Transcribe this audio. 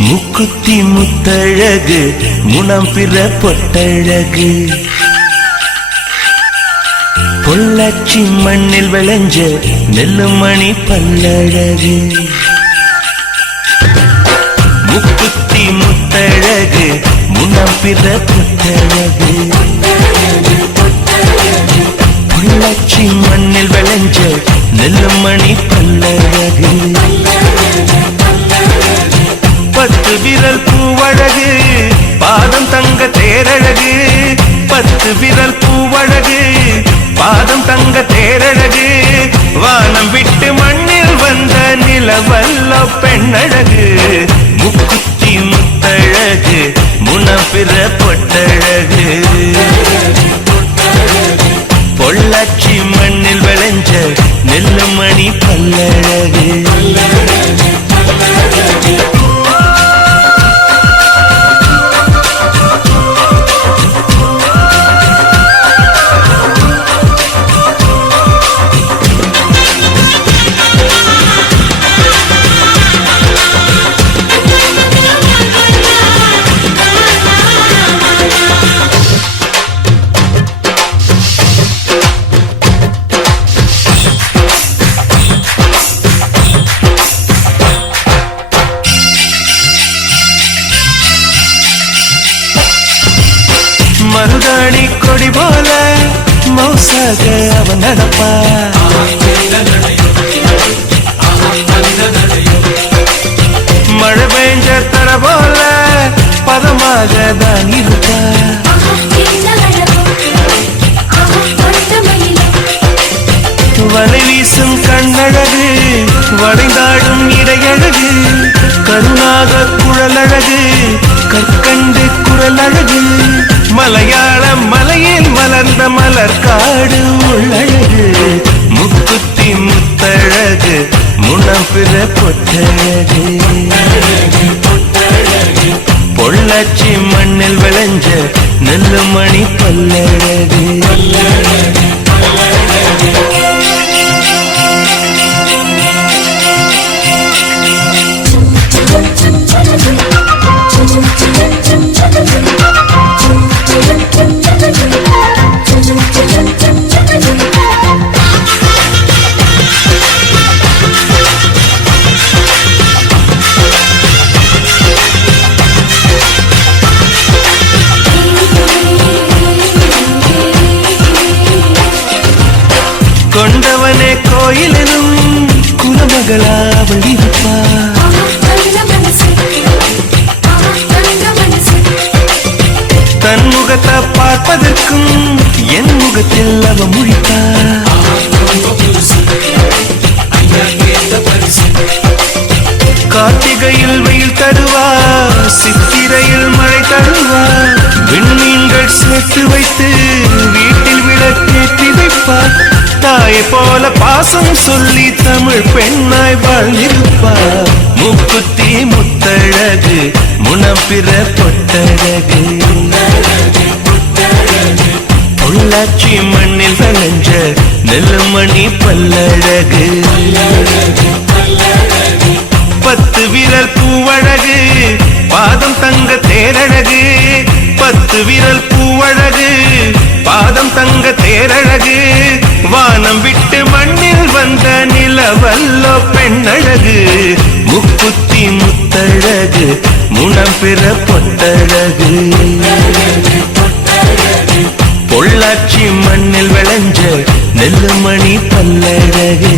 முக்குத்தி முத்தழகு முனம் பிற பொட்டழகு பொள்ளாச்சி மண்ணில் விளைஞ்ச நெல்லுமணி பல்லழகு முக்குத்தி முத்தழகு முனம் பிற பொட்டழகு பொள்ளாச்சி மண்ணில் விளைஞ்ச நெல்லுமணி பல்லழகு பத்து விரல் பூவழகு பாதம் தங்க தேரழகு பத்து விரல் பூவழகு பாதம் தங்க தேரழகு வானம் விட்டு மண்ணில் வந்த நிலவல்ல பெண்ணழகு முக்குத்தி முத்தழகு முனப்பிற பொட்டழகு பொள்ளாச்சி மண்ணில் விளைஞ்ச நெல்லுமணி பல்லழகு மருதாணி கொடி போல மௌசாக அவன் நடப்பா மழை பெஞ்ச தர போல பதமாக தான் இருப்பா வலை வீசும் கண்ணழகு வளைந்தாடும் இடையழகு கருணாக குழலழகு கற்கண்டு குரலழகு மலையாள மலையில் மலர்ந்த மலர்காடு உள்ளழகு முக்குத்தி முத்தழகு முனப்பிற பொட்டழகு பொள்ளாச்சி மண்ணில் விளைஞ்ச நெல்லுமணி பல்லழகு கொண்டவனே கோயிலும் குலமகளா அவள் இருப்பா தன் முகத்தை பார்ப்பதற்கும் என் முகத்தில் அவ முழிப்பா கார்த்திகையில் வெயில் தருவா சித்திரையில் மழை தருவா விண்மீன்கள் சேர்த்து வைத்து வீட்டில் விளக்கேற்றி வைப்பார் தாயை போல பாசம் சொல்லி தமிழ் பெண்ணாய் வாழ்ந்திருப்பார் முக்குத்தி முத்தழகு முனப்பிற பொட்டழகு பொள்ளாச்சி மண்ணில் விளைஞ்ச நெல்லுமணி பல்லழகு பத்து விரல் பூவழகு பாதம் தங்க தேரழகு பத்து விரல் பூவழகு பாதம் தங்க தேரழகு வானம் விட்டு மண்ணில் வந்த நிலவல்லோ பெண்ணழகு முக்குத்தி முத்தழகு முனப்பிற பொட்டழகு பொள்ளாச்சி மண்ணில் விளைஞ்ச நெல்லுமணி பல்லழகு